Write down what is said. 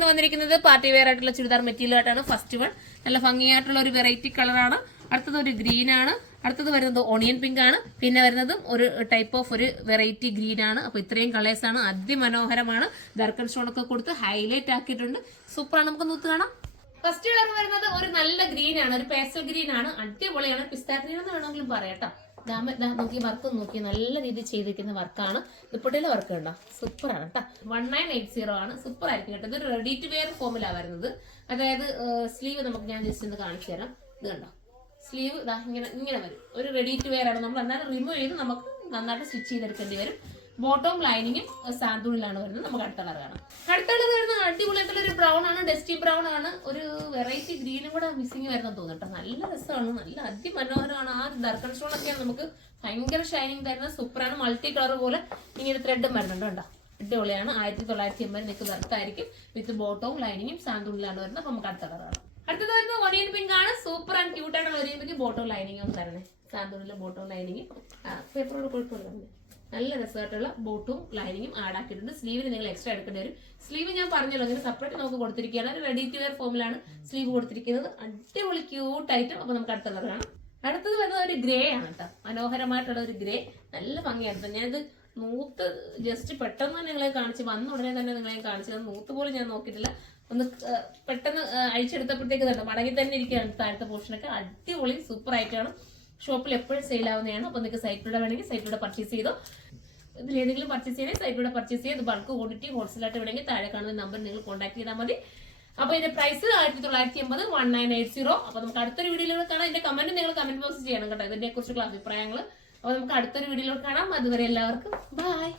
ഇന്ന് വന്നിരിക്കുന്നത് party wear ആയിട്ടുള്ള ചുരിദാർ മെറ്റീരിയൽ ആയിട്ടാണ്. ഫസ്റ്റ് വൺ നല്ല ഭംഗിയായിട്ടുള്ള ഒരു വെറൈറ്റി കളറാണ്. അടുത്തത് ഒരു ഗ്രീൻ ആണ്. അടുത്തത് വരുന്നത് ഓണിയൻ പിങ്ക് ആണ്. പിന്നെ വരുന്നതും ഒരു ടൈപ്പ് ഓഫ് ഒരു വെറൈറ്റി ഗ്രീൻ ആണ്. അപ്പൊ ഇത്രയും കളേഴ്സ് ആണ്. അതിമനോഹരമാണ്. ദർക്കൺ സ്റ്റോൺ ഒക്കെ കൊടുത്ത് ഹൈലൈറ്റ് ആക്കിയിട്ടുണ്ട്. സൂപ്പറാണ്. നമുക്ക് നൂത്ത് കാണാം. ഫസ്റ്റ് കളർ വരുന്നത് ഒരു നല്ല ഗ്രീൻ ആണ്. ഒരു പേസ്റ്റൽ ഗ്രീൻ ആണ്. അടിപൊളിയാണ്. പിസ്താ ഗ്രീൻ എന്ന് വേണമെങ്കിലും പറയാട്ടോ. നോക്കി വർക്ക് നോക്കി നല്ല രീതിയിൽ ചെയ്തിരിക്കുന്ന വർക്കാണ്. ദുപ്പട്ടയിലെ വർക്ക് ഉണ്ടോ? സൂപ്പറാണ് കേട്ടോ. 1980 ആണ്. സൂപ്പർ ആയിരിക്കും കേട്ടോ. ഇത് റെഡി ടു വെയർ ഫോമിലാണ് വരുന്നത്. അതായത് സ്ലീവ് നമുക്ക് ഞാൻ ജസ്റ്റ് ഒന്ന് കാണിച്ചു തരാം. ഇത് കണ്ടോ, സ്ലീവ് ഇതാ ഇങ്ങനെ വരും. ഒരു റെഡി ടു വെയർ ആണ്. നമ്മൾ നന്നായിട്ട് റിമൂവ് ചെയ്ത് നമുക്ക് നന്നായിട്ട് സ്റ്റിച്ച് ചെയ്തെടുക്കേണ്ടി വരും. ബോട്ടവും ലൈനിങ്ങും സാന്തൂണിലാണ് വരുന്നത്. നമുക്ക് അടുത്ത കളർ കാണാം. അടുത്ത കളർ വരുന്നത് അടിപൊളിയായിട്ടുള്ള ഒരു ബ്രൗൺ ആണ്. ഡസ്റ്റി ബ്രൗൺ ആണ്. ഒരു വെറൈറ്റി ഗ്രീനും കൂടെ മിസ്സിങ് വരുന്ന തോന്നുന്നു. നല്ല രസമാണ്. നല്ല അതിമനോഹരമാണ്. ആ ദർക്കൺ സ്റ്റോൺ ഒക്കെയാണ് നമുക്ക് ഭയങ്കര ഷൈനിങ് തരുന്നത്. സൂപ്പറാണ്. മൾട്ടി കളർ പോലെ ഇങ്ങനെ ത്രെഡും വരുന്നുണ്ട് കേട്ടോ. അടിപൊളിയാണ്. 1980 നിങ്ങൾക്ക് വർത്തായിരിക്കും. വിത്ത് ബോട്ടവും ലൈനിങ്ങും സാന്തൂണിലാണ് വരുന്നത്. അപ്പൊ നമുക്ക് അടുത്ത കളർ കാണാം. അടുത്തത് വരുന്നത് ഒനിയൻ പിങ്ക് ആണ്. സൂപ്പർ ആൻഡ് ക്യൂട്ട് ആയിട്ടുള്ള ഒനിയൻ പിങ്ക്. ബോട്ടവും ലൈനിങ്ങും ഒന്ന് തരണേ. സാന്തൂണിലെ ബോട്ടവും ലൈനിങ്ങും പേപ്പറോട് കുഴപ്പമില്ല. നല്ല രസമായിട്ടുള്ള ബോട്ടും ലൈനിങ്ങും ആഡ് ആക്കിയിട്ടുണ്ട്. സ്ലീവിന് നിങ്ങൾ എക്സ്ട്രാ എടുക്കേണ്ടി വരും. സ്ലീവ് ഞാൻ പറഞ്ഞല്ലോ, അങ്ങനെ സെപ്പറേറ്റ് നമുക്ക് കൊടുത്തിരിക്കുകയാണ്. ഒരു റെഡി ടു വെയർ ഫോമിലാണ് സ്ലീവ് കൊടുത്തിരിക്കുന്നത്. അടിപൊളി ക്യൂട്ട് ആയിട്ടും. അപ്പൊ നമുക്ക് അടുത്ത കളർ കാണാം. അടുത്തത് വരുന്നത് ഒരു ഗ്രേ ആണ് കേട്ടോ. മനോഹരമായിട്ടുള്ള ഒരു ഗ്രേ. നല്ല ഭംഗിയായിരുന്നു. ഞാനിത് നൂത്ത് ജസ്റ്റ് പെട്ടെന്ന് നിങ്ങളെ കാണിച്ച് വന്ന ഉടനെ തന്നെ നിങ്ങളെ കാണിച്ചത്. നൂത്ത് പോലും ഞാൻ നോക്കിയിട്ടില്ല. ഒന്ന് പെട്ടെന്ന് അഴിച്ചെടുത്തപ്പോഴത്തേക്ക് തന്നെ മടങ്ങി തന്നെ ഇരിക്കുകയാണ്. താഴത്തെ പോർഷനൊക്കെ അടിപൊളി സൂപ്പർ ആയിട്ടാണ്. ഷോപ്പിൽ എപ്പോഴും സെയിൽ ആവുന്നതാണ്. അപ്പൊ നിങ്ങൾക്ക് സൈറ്റിലൂടെ വേണമെങ്കിൽ സൈറ്റിലൂടെ പർച്ചേസ് ചെയ്തോ. ഇതിൽ ഏതെങ്കിലും പർച്ചേസ് ചെയ്യണേ സൈറ്റിലൂടെ പർച്ചേസ് ചെയ്ത് ബൾക്ക് ക്വാണ്ടിറ്റി ഹോൾസെയിലായിട്ട് വേണമെങ്കിൽ താഴെ കാണുന്ന നമ്പർ നിങ്ങൾ കോൺടാക്ട് ചെയ്താൽ മതി. അപ്പൊ ഇതിന്റെ പ്രൈസ് 1980 1980. അപ്പൊ നമുക്ക് അടുത്തൊരു വീഡിയോയിൽ കാണാം. ഇതിന്റെ കമന്റ് നിങ്ങൾ കമന്റ് ബോക്സ് ചെയ്യണം കേട്ടോ, ഇതിനെ കുറിച്ചുള്ള അഭിപ്രായങ്ങൾ. അപ്പൊ നമുക്ക് അടുത്തൊരു വീഡിയോയിൽ കാണാം. അതുവരെ എല്ലാവർക്കും ബൈ.